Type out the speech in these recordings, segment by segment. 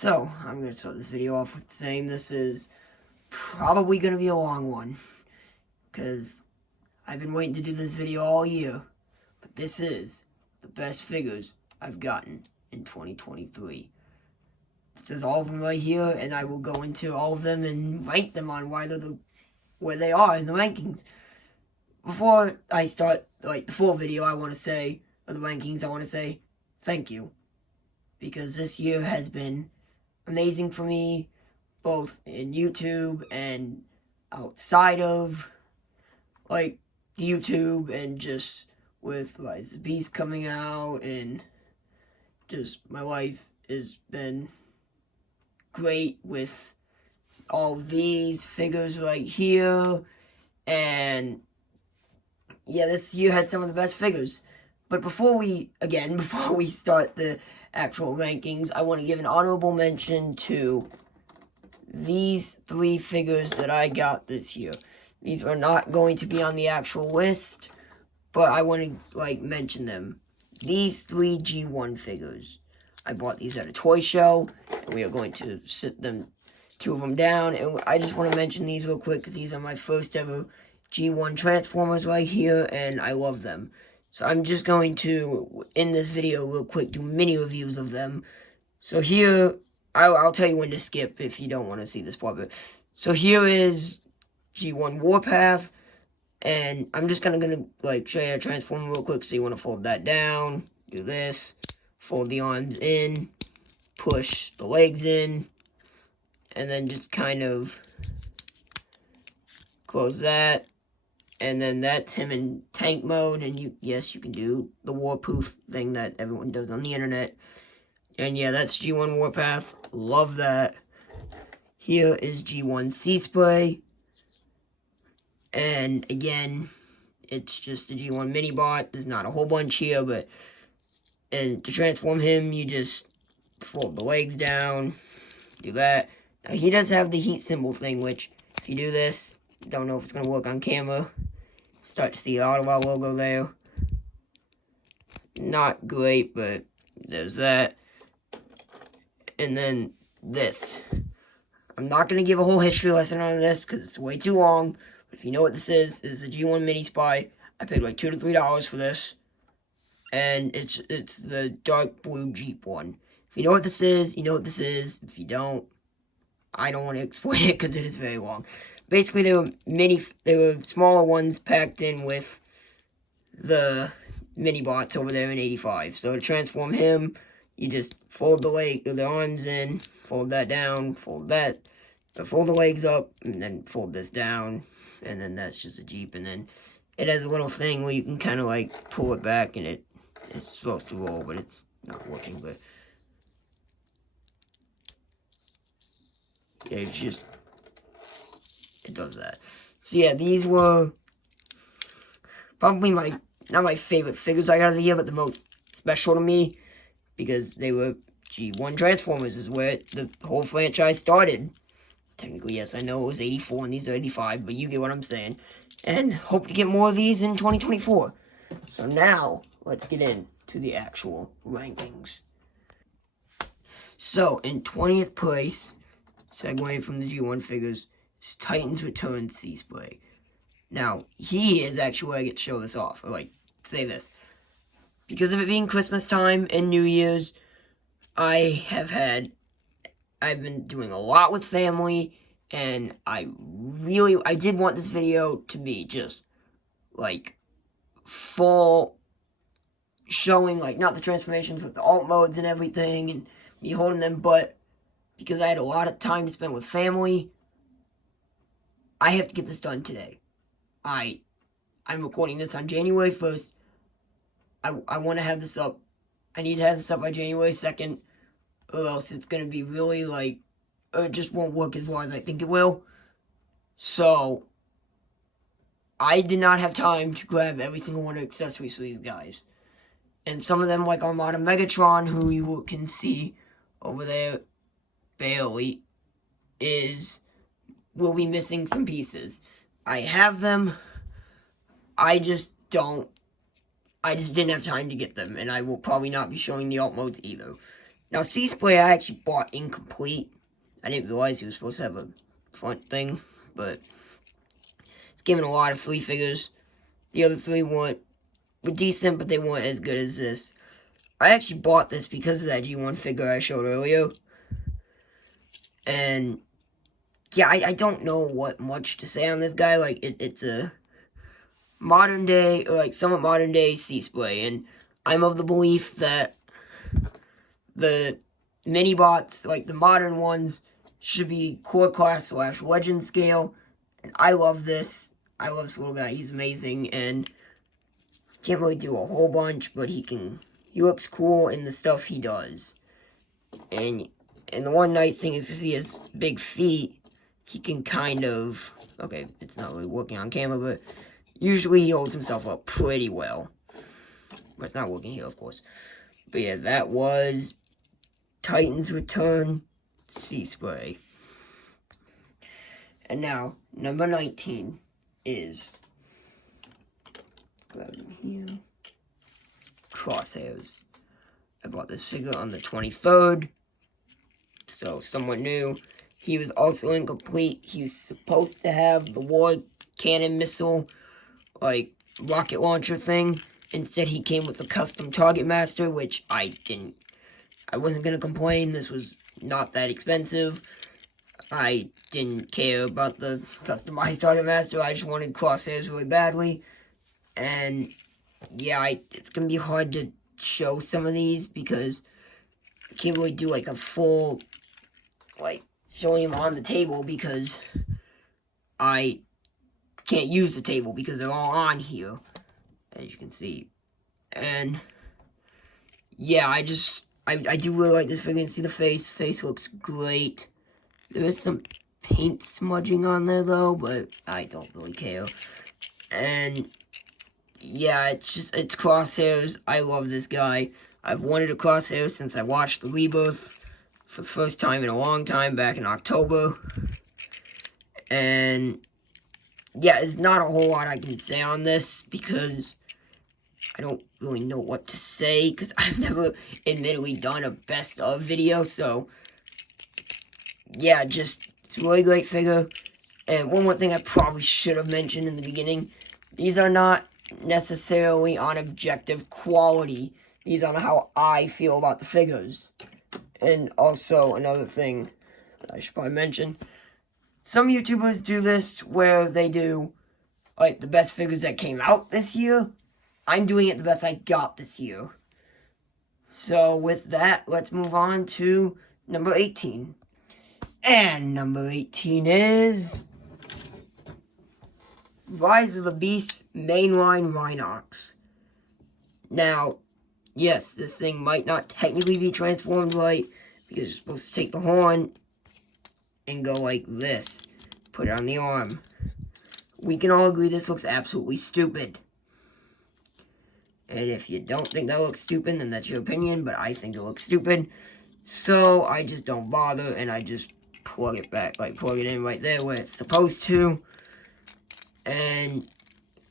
So, I'm going to start this video off with saying this is probably going to be a long one, because I've been waiting to do this video all year, but this is the best figures I've gotten in 2023. This is all of them right here, and I will go into all of them and rank them on why they're where they are in the rankings. Before I start, the full video, I want to say, or the rankings, I want to say thank you, because this year has been amazing for me, both in YouTube and outside of YouTube, and just with Rise of the Beast coming out, and just my life has been great with all these figures right here. And yeah, this year had some of the best figures. But before we start the actual rankings, I want to give an honorable mention to these 3 figures that I got this year. These are not going to be on the actual list, but I want to mention them. These 3 G1 figures. I bought these at a toy show, and we are going to sit them, 2 of them down. And I just want to mention these real quick because these are my first ever G1 Transformers right here, and I love them. So I'm just going to, in this video real quick, do mini reviews of them. So here, I'll tell you when to skip if you don't want to see this part of it. So here is G1 Warpath, and I'm just gonna show you how to transform real quick. So you want to fold that down, do this, fold the arms in, push the legs in, and then just kind of close that. And then that's him in tank mode, and yes, you can do the warproof thing that everyone does on the internet. And yeah, that's G1 Warpath. Love that. Here is G1 Sea Spray. And again, it's just a G1 mini bot. There's not a whole bunch here, and to transform him, you just fold the legs down, do that. Now, he does have the heat symbol thing, which, if you do this, don't know if it's going to work on camera. Start to see the Autobot logo there. Not great, but there's that. And then this. I'm not going to give a whole history lesson on this because it's way too long. But if you know what this is the G1 Mini Spy. I paid like $2 to $3 for this. And it's the dark blue Jeep one. If you know what this is, you know what this is. If you don't, I don't want to explain it because it is very long. Basically, they were smaller ones packed in with the mini bots over there in 85. So to transform him, you just fold the arms in, fold that down, fold the legs up, and then fold this down, and then that's just a Jeep. And then it has a little thing where you can kind of pull it back, and it's supposed to roll, but it's not working. But yeah, it does that. So yeah, these were probably not my favorite figures I got of the year, but the most special to me, because they were G1 Transformers, is where the whole franchise started. Technically, yes, I know it was 84 and these are 85, but you get what I'm saying. And hope to get more of these in 2024. So now, let's get into the actual rankings. So, in 20th place, segueing from the G1 figures, is Titans Return Sea Spray. Now, he is actually where I get to show this off, or say this. Because of it being Christmas time and New Year's, I've been doing a lot with family, and I did want this video to be just, full showing, not the transformations, but the alt modes and everything, and me holding them, but because I had a lot of time to spend with family, I have to get this done today. I'm recording this on January 1st. I want to have this up. I need to have this up by January 2nd, or else it's going to be really, it just won't work as well as I think it will. So, I did not have time to grab every single one of the accessories for these guys. And some of them, like Armada Megatron, who you can see over there, barely, will be missing some pieces. I have them. I just didn't have time to get them, and I will probably not be showing the alt modes either. Now, C-Spray I actually bought incomplete. I didn't realize he was supposed to have a front thing, but it's given a lot of free figures. The other three were decent, but they weren't as good as this. I actually bought this because of that G1 figure I showed earlier. And, yeah, I don't know what much to say on this guy. Like, it's a modern day, or like somewhat modern day C-Spray. And I'm of the belief that the mini-bots, like the modern ones, should be core class / legend scale. And I love this. I love this little guy. He's amazing. And can't really do a whole bunch, but he looks cool in the stuff he does. And the one nice thing is to see his big feet. He can kind of, okay, it's not really working on camera, but usually he holds himself up pretty well. But it's not working here, of course. But yeah, that was Titans Return C-Spray. And now, number 19 is, grab him here, Crosshairs. I bought this figure on the 23rd, so somewhat new. He was also incomplete. He's supposed to have the war cannon missile, like, rocket launcher thing. Instead, he came with a custom Target Master, which I wasn't going to complain. This was not that expensive. I didn't care about the customized Target Master. I just wanted Crosshairs really badly. And, yeah, it's going to be hard to show some of these because I can't really do, like, a full, like, showing them on the table because I can't use the table because they're all on here, as you can see. And, yeah, I do really like this figure. You can see the face. Face looks great. There is some paint smudging on there, though, but I don't really care. And, yeah, it's Crosshairs. I love this guy. I've wanted a Crosshair since I watched the Rebirth for the first time in a long time, back in October. And, yeah, there's not a whole lot I can say on this, because I don't really know what to say, because I've never, admittedly, done a best of video, so, yeah, it's a really great figure. And one more thing I probably should have mentioned in the beginning, these are not necessarily on objective quality. These are on how I feel about the figures. And also, another thing that I should probably mention, some YouTubers do this where they do, like, the best figures that came out this year. I'm doing it the best I got this year. So, with that, let's move on to number 18. And number 18 is Rise of the Beast Mainline Rhinox. Now, yes, this thing might not technically be transformed right, because you're supposed to take the horn and go like this. Put it on the arm. We can all agree this looks absolutely stupid. And if you don't think that looks stupid, then that's your opinion, but I think it looks stupid. So, I just don't bother, and I just plug it back, like plug it in right there where it's supposed to. And,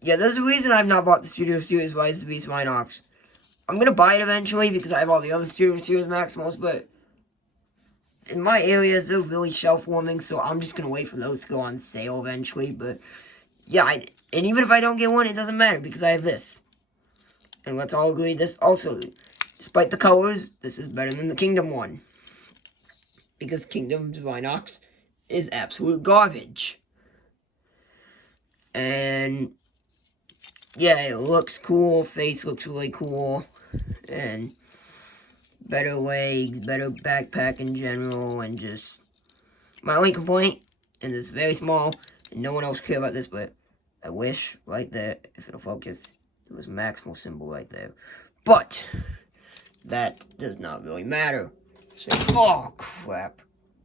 yeah, there's a reason I've not bought the Studio Series Rise of the Beast Rhinox. I'm going to buy it eventually because I have all the other Studio Series Maximals, but in my areas, they're really shelf-warming, so I'm just going to wait for those to go on sale eventually. But, yeah, and even if I don't get one, it doesn't matter because I have this. And let's all agree this also, despite the colors, this is better than the Kingdom one. Because Kingdom's Rhinox is absolute garbage. And, yeah, it looks cool, face looks really cool, and better legs, better backpack in general, and just, my only complaint, and it's very small, and no one else cares about this, but I wish, right there, if it'll focus, there was a Maximal symbol right there. But, that does not really matter. So, oh, crap.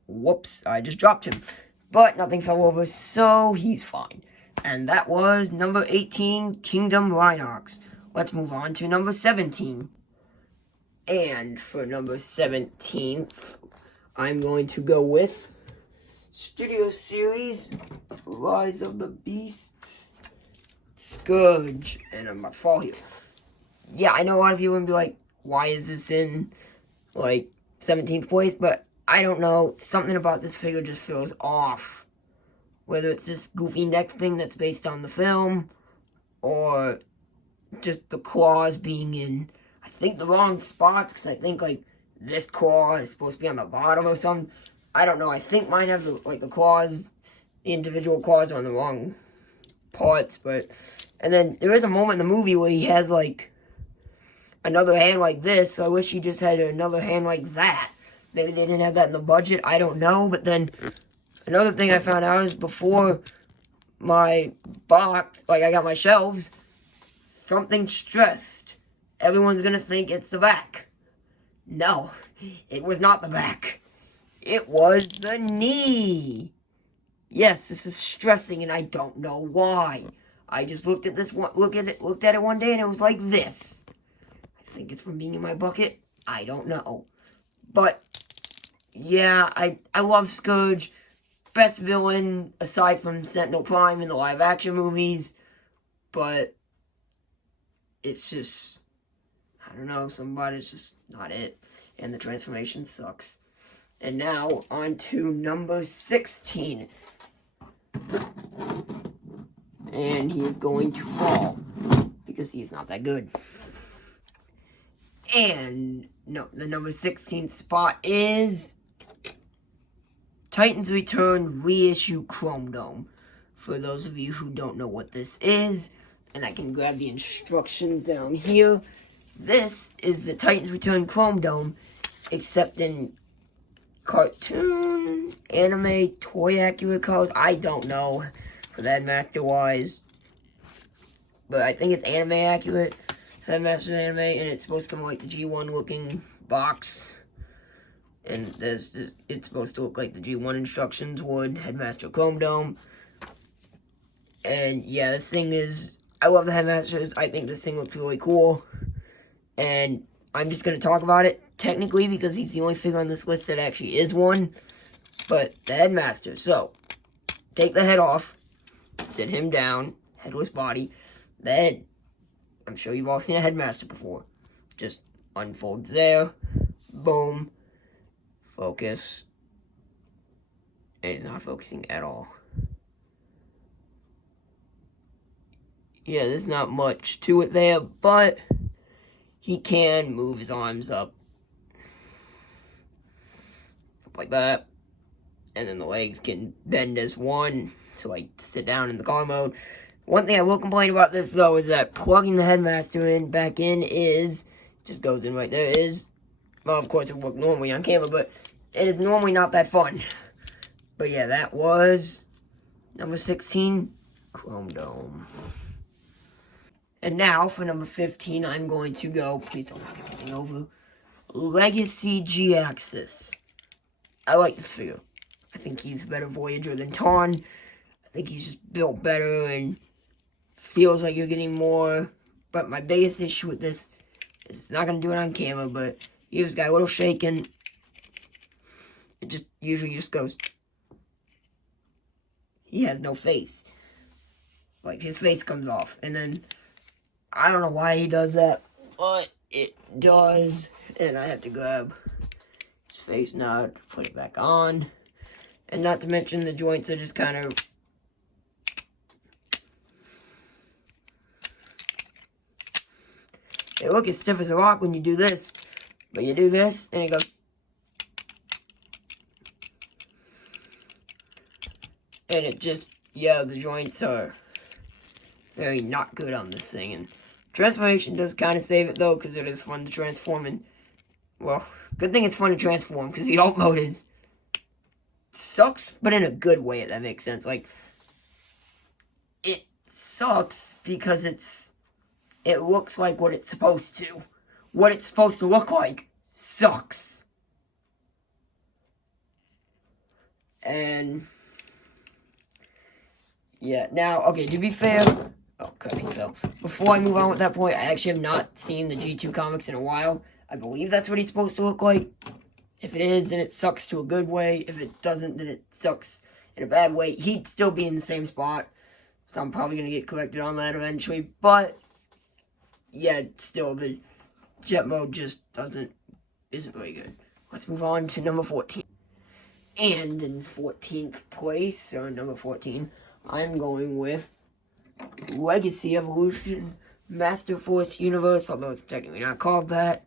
Whoops, I just dropped him. But nothing fell over, so he's fine. And that was number 18, Kingdom Rhinox. Let's move on to number 17. And for number 17, I'm going to go with Studio Series Rise of the Beasts Scourge. And I'm about to fall here. Yeah, I know a lot of people will be like, why is this in, like, 17th place, but I don't know. Something about this figure just feels off. Whether it's this goofy neck thing that's based on the film, or just the claws being in, I think, the wrong spots, because I think, like, this claw is supposed to be on the bottom or something. I don't know. I think mine have, the claws, the individual claws are on the wrong parts, but... And then there is a moment in the movie where he has, like, another hand like this, so I wish he just had another hand like that. Maybe they didn't have that in the budget, I don't know, but then another thing I found out is before my box, like I got my shelves, something stressed. Everyone's gonna think it's the back. No, it was not the back. It was the knee. Yes, this is stressing and I don't know why. I just looked at it one day and it was like this. I think it's from being in my bucket. I don't know. But yeah, I love Scourge. Best villain aside from Sentinel Prime in the live action movies. But it's just, I don't know, somebody's just not it. And the transformation sucks. And now, on to number 16. And he is going to fall. Because he's not that good. And, no, the number 16 spot is Titans Return Reissue Chrome Dome. For those of you who don't know what this is, and I can grab the instructions down here, this is the Titans Return Chrome Dome, except in cartoon, anime, toy accurate colors. I don't know for the Headmaster wise, but I think it's anime accurate. Headmaster anime, and it's supposed to come like the G1 looking box. And it's supposed to look like the G1 instructions would. Headmaster Chrome Dome. And yeah, this thing is, I love the Headmasters. I think this thing looks really cool. And I'm just going to talk about it, technically, because he's the only figure on this list that actually is one. But the Headmaster. So, take the head off. Sit him down. Headless body. The head. I'm sure you've all seen a Headmaster before. Just unfolds there. Boom. Focus. And he's not focusing at all. Yeah, there's not much to it there, but he can move his arms up like that. And then the legs can bend as one, so like to sit down in the car mode. One thing I will complain about this, though, is that plugging the Headmaster back in just goes in right there, well, of course it would work normally on camera, but it is normally not that fun. But yeah, that was number 16, Chrome Dome. And now, for number 15, I'm going to go, please don't knock anything over, Legacy G-Axis. I like this figure. I think he's a better Voyager than Tarn. I think he's just built better and feels like you're getting more. But my biggest issue with this is it's not going to do it on camera, but you just got a little shaking. It just usually just goes. He has no face. Like, his face comes off. And then, I don't know why he does that, but it does. And I have to grab his face now to put it back on. And not to mention the joints are just kind of... They look as stiff as a rock when you do this. But you do this, and it goes... And it just... Yeah, the joints are very not good on this thing. And transformation does kind of save it, though, because it is fun to transform. And, well, good thing it's fun to transform, because the alt mode is... sucks, but in a good way, if that makes sense. Like, it sucks because it looks like what it's supposed to. What it's supposed to look like sucks. And yeah, now, okay, to be fair, oh, crap, so before I move on with that point, I actually have not seen the G2 comics in a while. I believe that's what he's supposed to look like. If it is, then it sucks to a good way. If it doesn't, then it sucks in a bad way. He'd still be in the same spot. So I'm probably going to get corrected on that eventually. But, yeah, still, the jet mode just isn't very good. let's move on to number 14. And in 14th place, or number 14, I'm going with Legacy Evolution Master Force Universe, although it's technically not called that.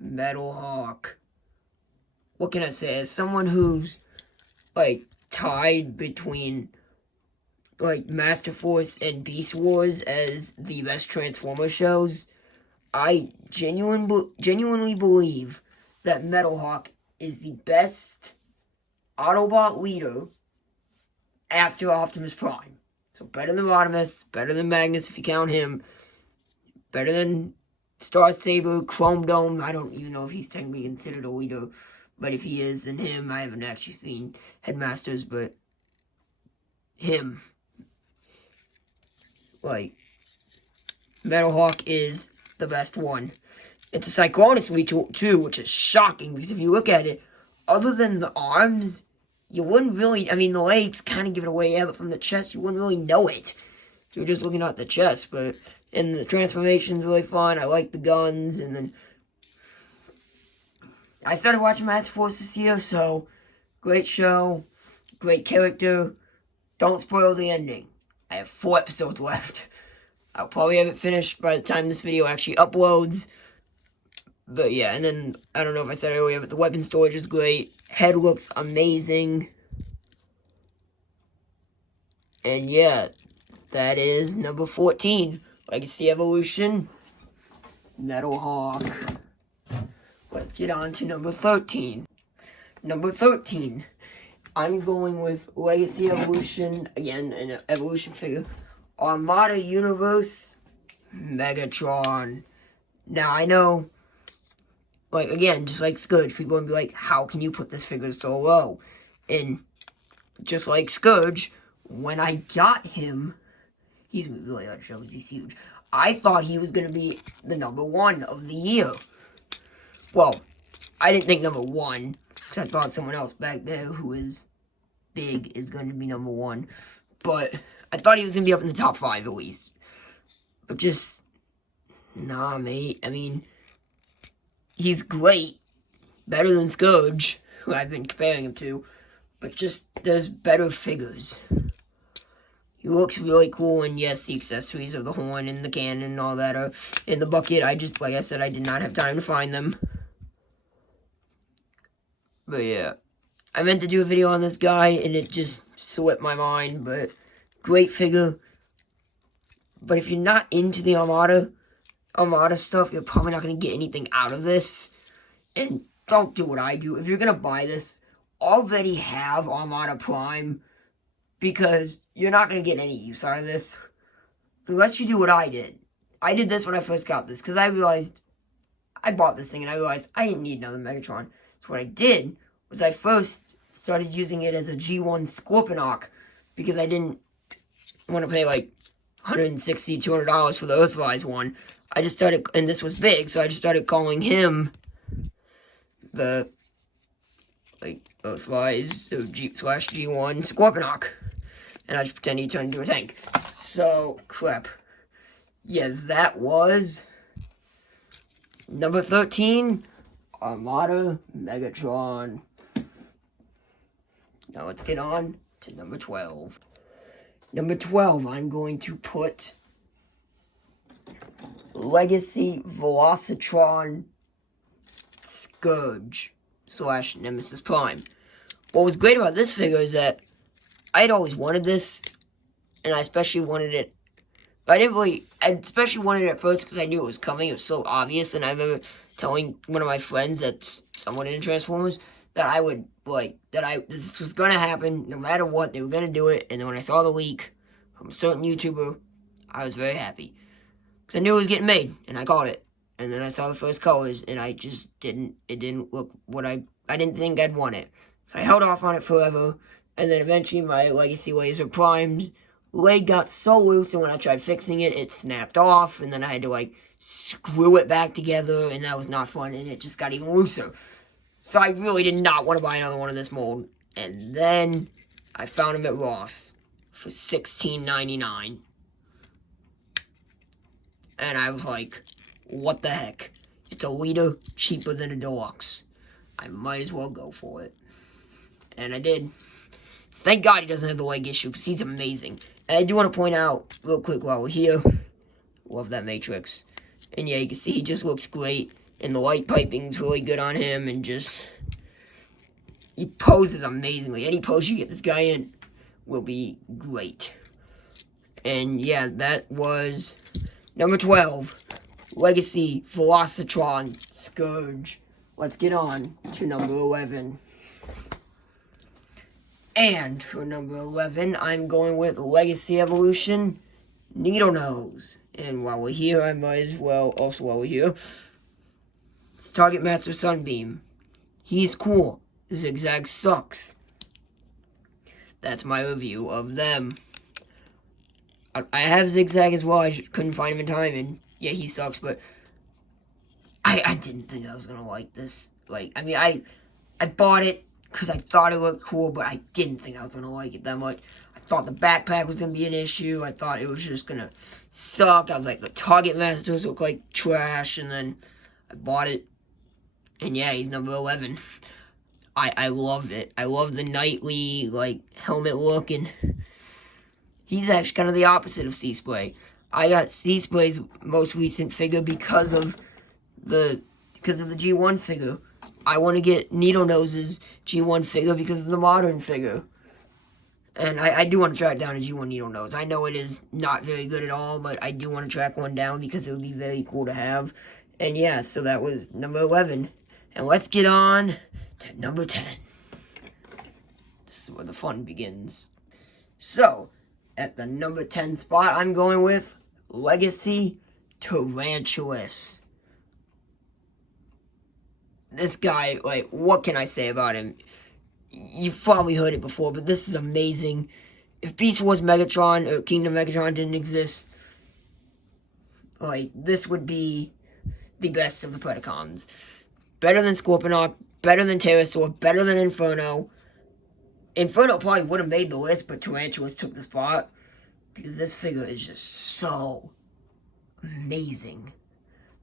Metal Hawk. What can I say? As someone who's, like, tied between, like, Master Force and Beast Wars as the best Transformer shows, I genuinely believe that Metal Hawk is the best Autobot leader after Optimus Prime. So better than Rodimus, better than Magnus if you count him, better than Star Saber, Chrome Dome. I don't even know if he's technically considered a leader, but if he is, then him. I haven't actually seen Headmasters, but him. Like, Metal Hawk is the best one. It's a Cyclonus retool too, which is shocking, because if you look at it, other than the arms, you wouldn't really, I mean, the legs kind of give it away, yeah, but from the chest, you wouldn't really know it. You're just looking at the chest, but, and the transformation's really fun. I like the guns, and then I started watching Master Force this year, so great show, great character. Don't spoil the ending. I have 4 episodes left. I'll probably have it finished by the time this video actually uploads. But yeah, and then, I don't know if I said earlier, but the weapon storage is great. Head looks amazing. And yeah, that is number 14. Legacy Evolution, Metal Hawk. Let's get on to number 13. Number 13, I'm going with Legacy Evolution, again, an evolution figure. Armada Universe, Megatron. Now, I know, like, again, just like Scourge, people would be like, how can you put this figure so low? And just like Scourge, when I got him, he's really hard to show because he's huge. I thought he was going to be the number 1 of the year. Well, I didn't think number 1, because I thought someone else back there who is big is going to be number 1. But I thought he was going to be up in the top 5 at least. But just, nah, mate. I mean, he's great. Better than Scourge, who I've been comparing him to. But just, there's better figures. He looks really cool, and yes, the accessories of the horn and the cannon and all that are in the bucket. I just, like I said, I did not have time to find them. But yeah, I meant to do a video on this guy, and it just slipped my mind, but great figure. But if you're not into the Armada stuff, you're probably not going to get anything out of this. And don't do what I do. If you're going to buy this, already have Armada Prime, because you're not going to get any use out of this unless you do what I did. I did this when I first got this, because I realized, I bought this thing, and I realized I didn't need another Megatron. So what I did was I first started using it as a G1 Scorponok, because I didn't want to pay like $160, $200 for the Earthrise one. I just started, and this was big, so I just started calling him the, like, Earthrise G/G1 Scorponok. And I just pretend he turned into a tank. So, crap. Yeah, that was number 13, Armada Megatron. Now let's get on to number 12. Number 12, I'm going to put Legacy Velocitron Scourge / Nemesis Prime. What was great about this figure is that I'd always wanted this, and I especially wanted it. I especially wanted it at first because I knew it was coming. It was so obvious, and I remember telling one of my friends that's somewhat into Transformers that I would, this was going to happen no matter what. They were going to do it, and then when I saw the leak from a certain YouTuber, I was very happy. Because I knew it was getting made, and I called it. And then I saw the first colors, and I just didn't, it didn't look what I didn't think I'd want it. So I held off on it forever, and then eventually my Legacy Laser Prime's leg got so loose, and when I tried fixing it, it snapped off, and then I had to, like, screw it back together, and that was not fun, and it just got even looser. So I really did not want to buy another one of this mold. And then I found him at Ross for $16.99. And I was like, what the heck? it's a liter cheaper than a deluxe. I might as well go for it. And I did. Thank God he doesn't have the leg issue, because he's amazing. And I do want to point out, real quick while we're here, love that Matrix. And yeah, you can see he just looks great. And the light piping's really good on him, and just... he poses amazingly. Any pose you get this guy in will be great. And yeah, that was number 12. Legacy Velocitron Scourge. Let's get on to number 11. And for number 11, I'm going with Legacy Evolution Needlenose. And while we're here, I might as well, also while we're here, it's Target Master Sunbeam. He's cool. Zigzag sucks. That's my review of them. I have Zigzag as well. I couldn't find him in time, and yeah, he sucks, but I didn't think I was gonna like this. Like, I mean, I bought it because I thought it looked cool, but I didn't think I was gonna like it that much. I thought the backpack was gonna be an issue. I thought it was just gonna suck. I was like, the Target Masters look like trash, and then I bought it, and yeah, he's number 11. I loved it. I love the nightly, like, helmet look, and he's actually kind of the opposite of Seaspray. I got Seaspray's most recent figure because of the G1 figure. I want to get Needlenose's G1 figure because of the modern figure. And I do want to track down a G1 Needlenose. I know it is not very good at all, but I do want to track one down because it would be very cool to have. And yeah, so that was number 11. And let's get on to number 10. This is where the fun begins. So, at the number 10 spot, I'm going with Legacy Tarantulas. This guy, like, what can I say about him? You've probably heard it before, but this is amazing. If Beast Wars Megatron or Kingdom Megatron didn't exist, like, this would be the best of the Predacons. Better than Scorponok, better than Pterosaur, better than Inferno. Inferno probably would have made the list, but Tarantulas took the spot. Because this figure is just so amazing.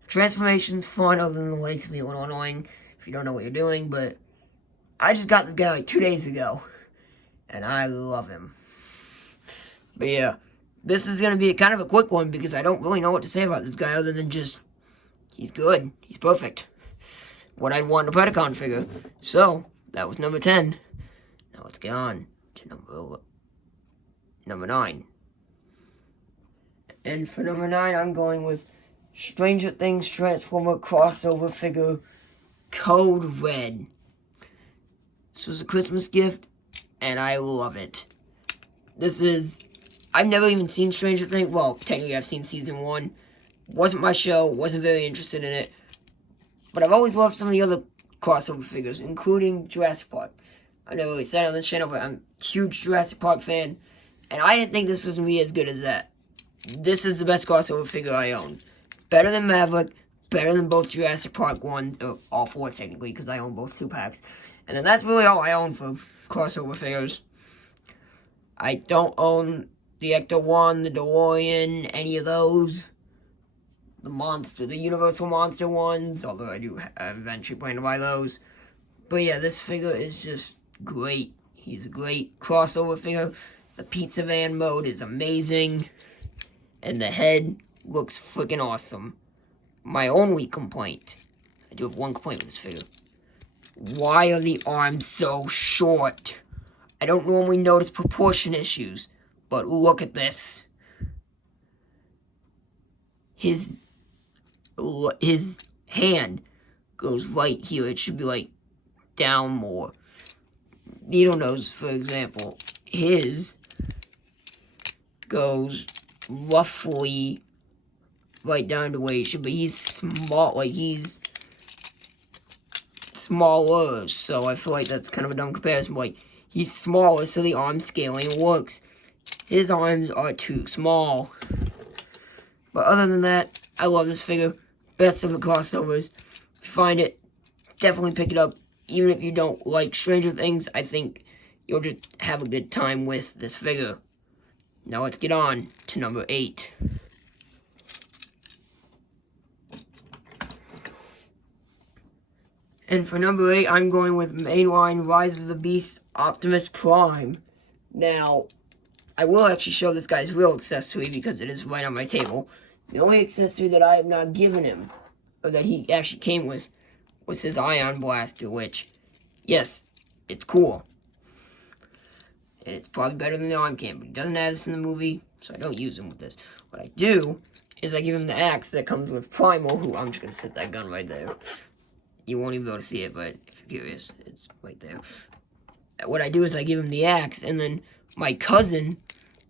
The transformation's fun, other than the legs can be a little annoying if you don't know what you're doing, but I just got this guy like 2 days ago, and I love him. But yeah, this is going to be kind of a quick one because I don't really know what to say about this guy other than just, he's good. He's perfect. What I'd want in a Predacon figure. So, that was number 10. Now let's get on to number 9. And for number 9, I'm going with Stranger Things Transformer crossover figure Code Red. This was a Christmas gift, and I love it. This is... I've never even seen Stranger Things. Well, technically I've seen season 1. Wasn't my show. Wasn't very interested in it. But I've always loved some of the other crossover figures, including Jurassic Park. I never really said it on this channel, but I'm a huge Jurassic Park fan. And I didn't think this was going to be as good as that. This is the best crossover figure I own. Better than Maverick. Better than both Jurassic Park 1. Or all 4, technically, because I own both 2-packs. And then that's really all I own for crossover figures. I don't own the Ecto 1, the DeLorean, any of those. The Universal Monster ones, although I do eventually plan to buy those. But yeah, this figure is just great. He's a great crossover figure. The pizza van mode is amazing. And the head looks freaking awesome. My only complaint, I do have one complaint with this figure. Why are the arms so short? I don't normally notice proportion issues, but look at this. His hand goes right here. It should be like down more. Needlenose, for example, his goes roughly right down to where he should be. He's small, like he's smaller, so I feel like that's kind of a dumb comparison. But like, he's smaller, so the arm scaling works. His arms are too small. But other than that, I love this figure. Best of the crossovers. If you find it, definitely pick it up. Even if you don't like Stranger Things, I think you'll just have a good time with this figure. Now let's get on to number 8. And for number 8, I'm going with Mainline Rise of the Beast Optimus Prime. Now, I will actually show this guy's real accessory because it is right on my table. The only accessory that I have not given him, or that he actually came with, was his Ion Blaster, which, yes, it's cool. And it's probably better than the arm cannon, but he doesn't have this in the movie, so I don't use him with this. What I do is I give him the axe that comes with Primal, who I'm just going to set that gun right there. You won't even be able to see it, but if you're curious, it's right there. What I do is I give him the axe, and then my cousin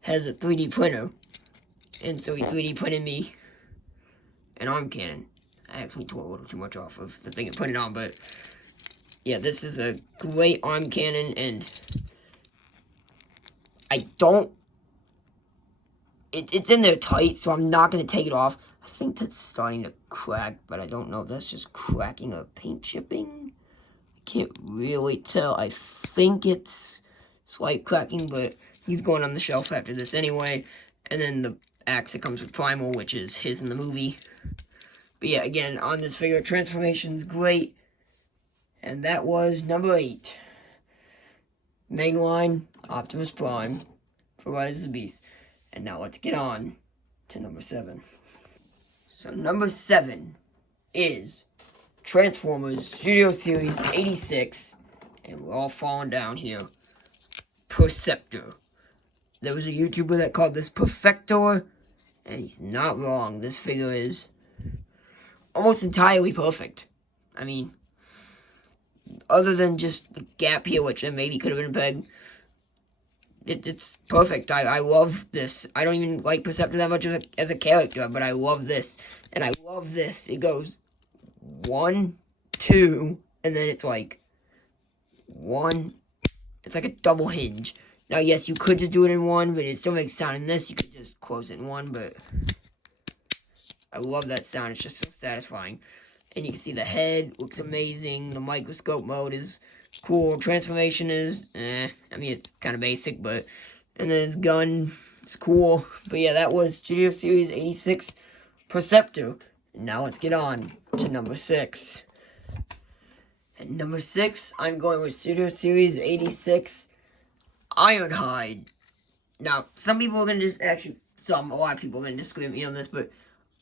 has a 3D printer, and so he 3D printed me an arm cannon. I actually tore a little too much off of the thing and put it on, but yeah, this is a great arm cannon, and I don't, it's in there tight, so I'm not going to take it off. I think that's starting to crack, but I don't know if that's just cracking or paint chipping. I can't really tell. I think it's slight cracking, but he's going on the shelf after this anyway. And then the axe that comes with Primal, which is his in the movie. But yeah, again, on this figure, transformation's great. And that was number 8. Mainline Optimus Prime for Rise of the Beast. And now let's get on to number 7. So number 7 is Transformers Studio Series 86. And we're all falling down here. Perceptor. There was a YouTuber that called this Perfector. And he's not wrong. This figure is almost entirely perfect. I mean, other than just the gap here, which maybe could have been a peg, it's perfect. I love this. I don't even like Perceptor that much as a character, but I love this. And I love this. It goes 1, 2, and then it's like 1. It's like a double hinge. Now, yes, you could just do it in 1, but it still makes sound in this. You could just close it in 1, but I love that sound. It's just so satisfying. And you can see the head looks amazing. The microscope mode is cool. Transformation is, I mean, it's kind of basic, but, and then his gun is cool. But yeah, that was Studio Series 86 Perceptor. And now let's get on to number 6. At number 6, I'm going with Studio Series 86 Ironhide. Now, some people are going to just, actually, a lot of people are going to disagree with me on this, but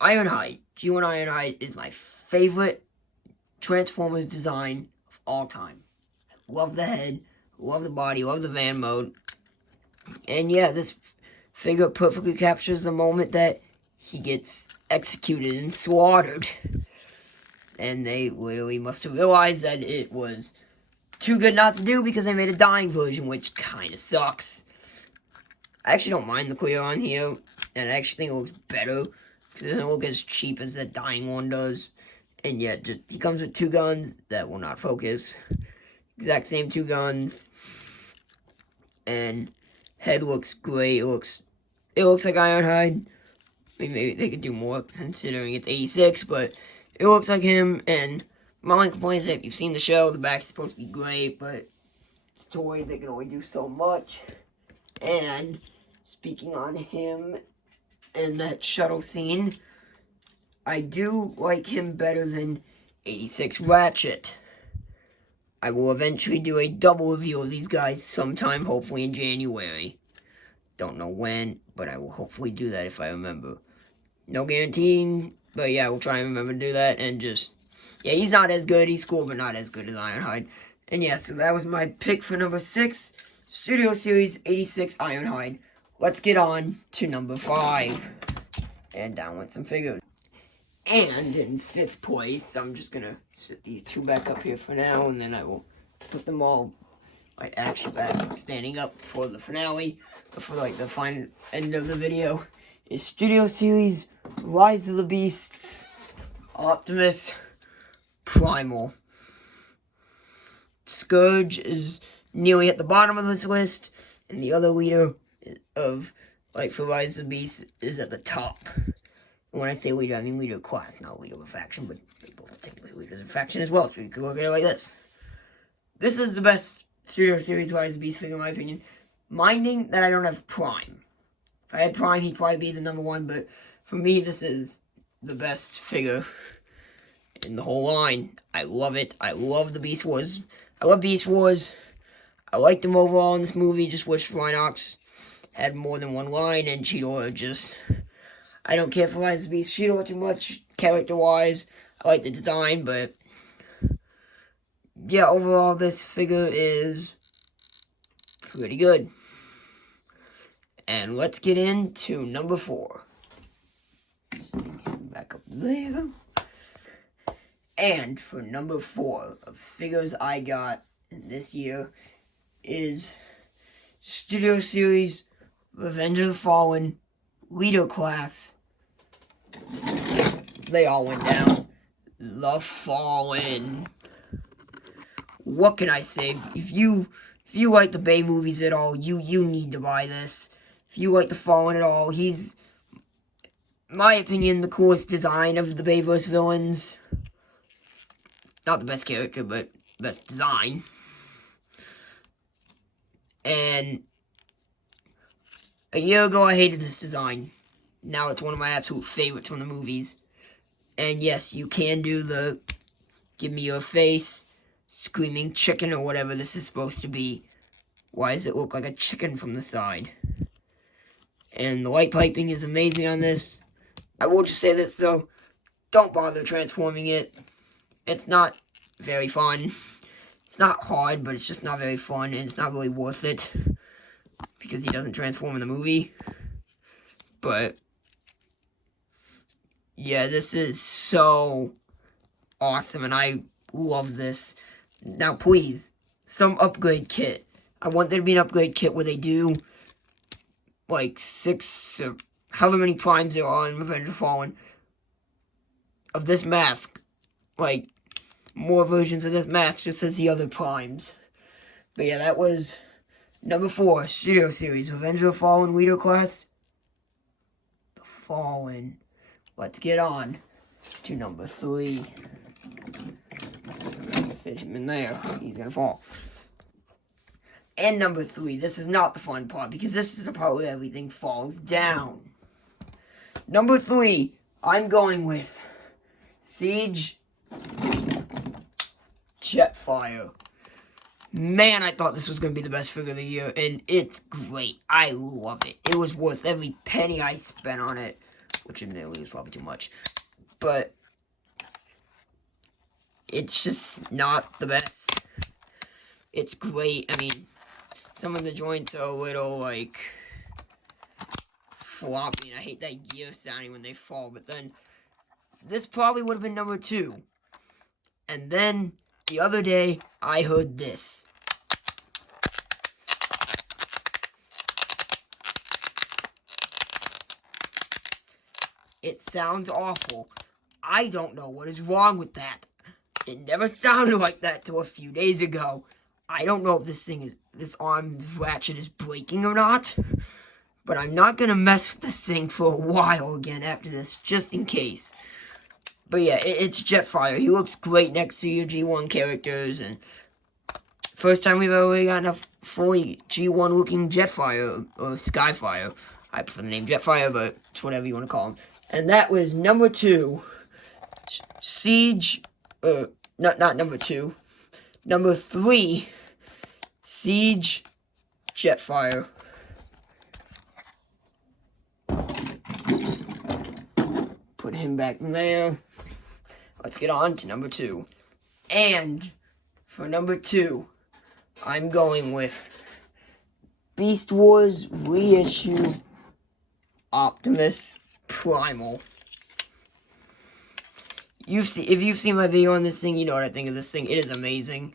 Ironhide, G1 Ironhide is my favorite Transformers design of all time. I love the head, love the body, love the van mode. And yeah, this figure perfectly captures the moment that he gets executed and slaughtered. And they literally must have realized that it was too good not to do because they made a dying version, which kind of sucks. I actually don't mind the clear on here, and I actually think it looks better because it doesn't look as cheap as that dying one does. And yet, he comes with 2 guns that will not focus. Exact same 2 guns. And head looks great. It looks like Ironhide. Maybe they could do more considering it's 86, but it looks like him. And my only complaint is that if you've seen the show, the back is supposed to be great, but it's toys, they can only do so much. And speaking on him and that shuttle scene, I do like him better than 86 Ratchet. I will eventually do a double review of these guys sometime, hopefully in January. Don't know when, but I will hopefully do that if I remember. No guarantee, but yeah, we'll try and remember to do that. And just, yeah, he's not as good. He's cool, but not as good as Ironhide. And yeah, so that was my pick for number 6, Studio Series 86 Ironhide. Let's get on to number 5. And down with some figures. And in 5th place, I'm just going to set these 2 back up here for now, and then I will put them all, like, actually back, standing up for the finale, for, like, the final end of the video, is Studio Series Rise of the Beasts Optimus Primal. Scourge is nearly at the bottom of this list, and the other leader of, like, for Rise of the Beasts is at the top. When I say leader, I mean leader of class, not leader of a faction, but they both technically leaders of a faction as well, so you could look at it like this. This is the best Studio Series Rise of the Beast figure in my opinion, minding that I don't have Prime. If I had Prime, he'd probably be the number 1, but for me, this is the best figure in the whole line. I love it. I love the Beast Wars. I love Beast Wars. I liked them overall in this movie. Just wish Rhinox had more than one line, and Cheetor just... I don't care for Rise of the Beast Cheetor too much, character-wise. I like the design, but... yeah, overall, this figure is pretty good. And let's get into number 4. Back up there. And for number 4 of figures I got in this year is Studio Series Revenge of the Fallen Leader Class. They all went down. The Fallen. What can I say? If you like the Bay movies at all, you need to buy this. If you like the Fallen at all, he's, in my opinion, the coolest design of the Bayverse villains. Not the best character, but best design. And a year ago, I hated this design. Now it's one of my absolute favorites from the movies. And yes, you can do the give me your face, screaming chicken, or whatever this is supposed to be. Why does it look like a chicken from the side? And the light piping is amazing on this. I will just say this, though. Don't bother transforming it. It's not very fun. It's not hard, but it's just not very fun, and it's not really worth it. Because he doesn't transform in the movie. But yeah, this is so awesome, and I love this. Now, please, some upgrade kit. I want there to be an upgrade kit where they do, like, 6, or however many primes there are in Revenge of the Fallen, of this mask. Like, more versions of this mask just as the other primes. But yeah, that was number 4, Studio Series, Revenge of the Fallen Leader Class. The Fallen. Let's get on to number 3. Fit him in there. He's gonna fall. And number 3. This is not the fun part, because this is the part where everything falls down. Number 3. I'm going with Siege Jetfire. Man, I thought this was going to be the best figure of the year, and it's great. I love it. It was worth every penny I spent on it, which admittedly was probably too much. But it's just not the best. It's great. I mean, some of the joints are a little, like, floppy, and I hate that gear sounding when they fall, but then this probably would have been number 2. And then the other day, I heard this. It sounds awful. I don't know what is wrong with that. It never sounded like that till a few days ago. I don't know if this arm ratchet is breaking or not. But I'm not going to mess with this thing for a while again after this, just in case. But yeah, it's Jetfire. He looks great next to your G1 characters, and first time we've ever really gotten a fully G1 looking Jetfire, or Skyfire. I prefer the name Jetfire, but it's whatever you want to call him. And that was number 2, Siege, not number 2, number 3, Siege Jetfire. Put him back there. Let's get on to number 2. And for number 2, I'm going with Beast Wars Reissue Optimus Primal. If you've seen my video on this thing, you know what I think of this thing. It is amazing.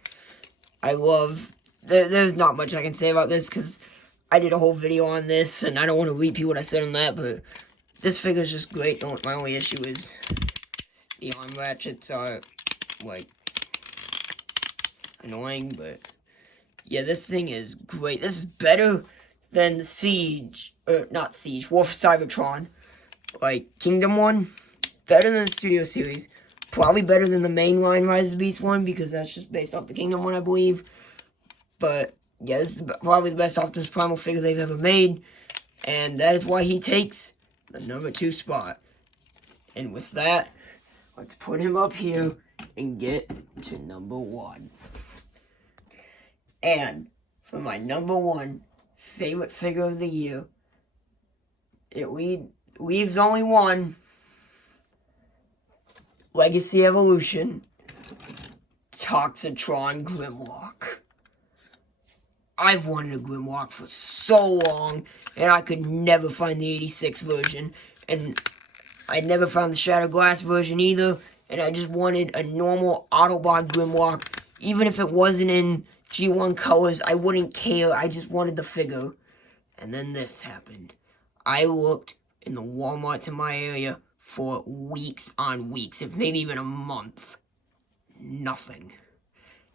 I love... There's not much I can say about this, because I did a whole video on this, and I don't want to repeat what I said on that, but this figure is just great. My only issue is the arm ratchets are, like, annoying, but yeah, this thing is great. This is better than the Siege, not Siege, War for Cybertron, like, Kingdom one. Better than the Studio Series. Probably better than the mainline Rise of the Beast one, because that's just based off the Kingdom one, I believe. But yeah, this is probably the best Optimus Primal figure they've ever made, and that is why he takes the number 2 spot. And with that, let's put him up here and get to number 1. And for my number 1 favorite figure of the year, it leaves only one. Legacy Evolution, Toxitron Grimlock. I've wanted a Grimlock for so long, and I could never find the 86 version, and I never found the Shattered Glass version either, and I just wanted a normal Autobot Grimlock. Even if it wasn't in G1 colors, I wouldn't care. I just wanted the figure. And then this happened. I looked in the Walmarts in my area for weeks on weeks, if maybe even a month. Nothing.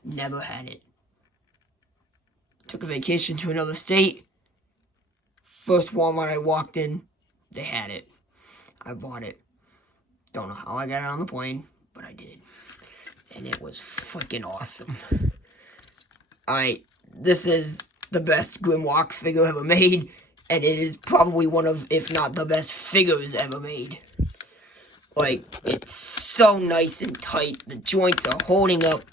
Never had it. Took a vacation to another state. First Walmart I walked in, they had it. I bought it. Don't know how I got it on the plane, but I did. And it was freaking awesome. This is the best Grimlock figure ever made, and it is probably one of, if not the best figures ever made. Like, it's so nice and tight. The joints are holding up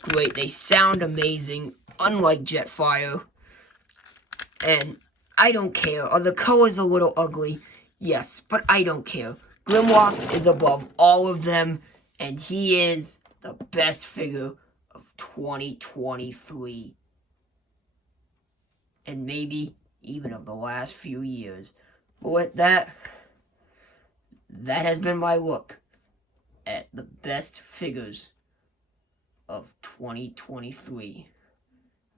great. They sound amazing, unlike Jetfire. And I don't care. Are the colors a little ugly? Yes, but I don't care. Grimlock is above all of them, and he is the best figure of 2023. And maybe even of the last few years. But with that has been my look at the best figures of 2023.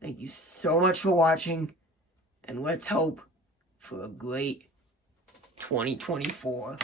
Thank you so much for watching, and let's hope for a great 2024.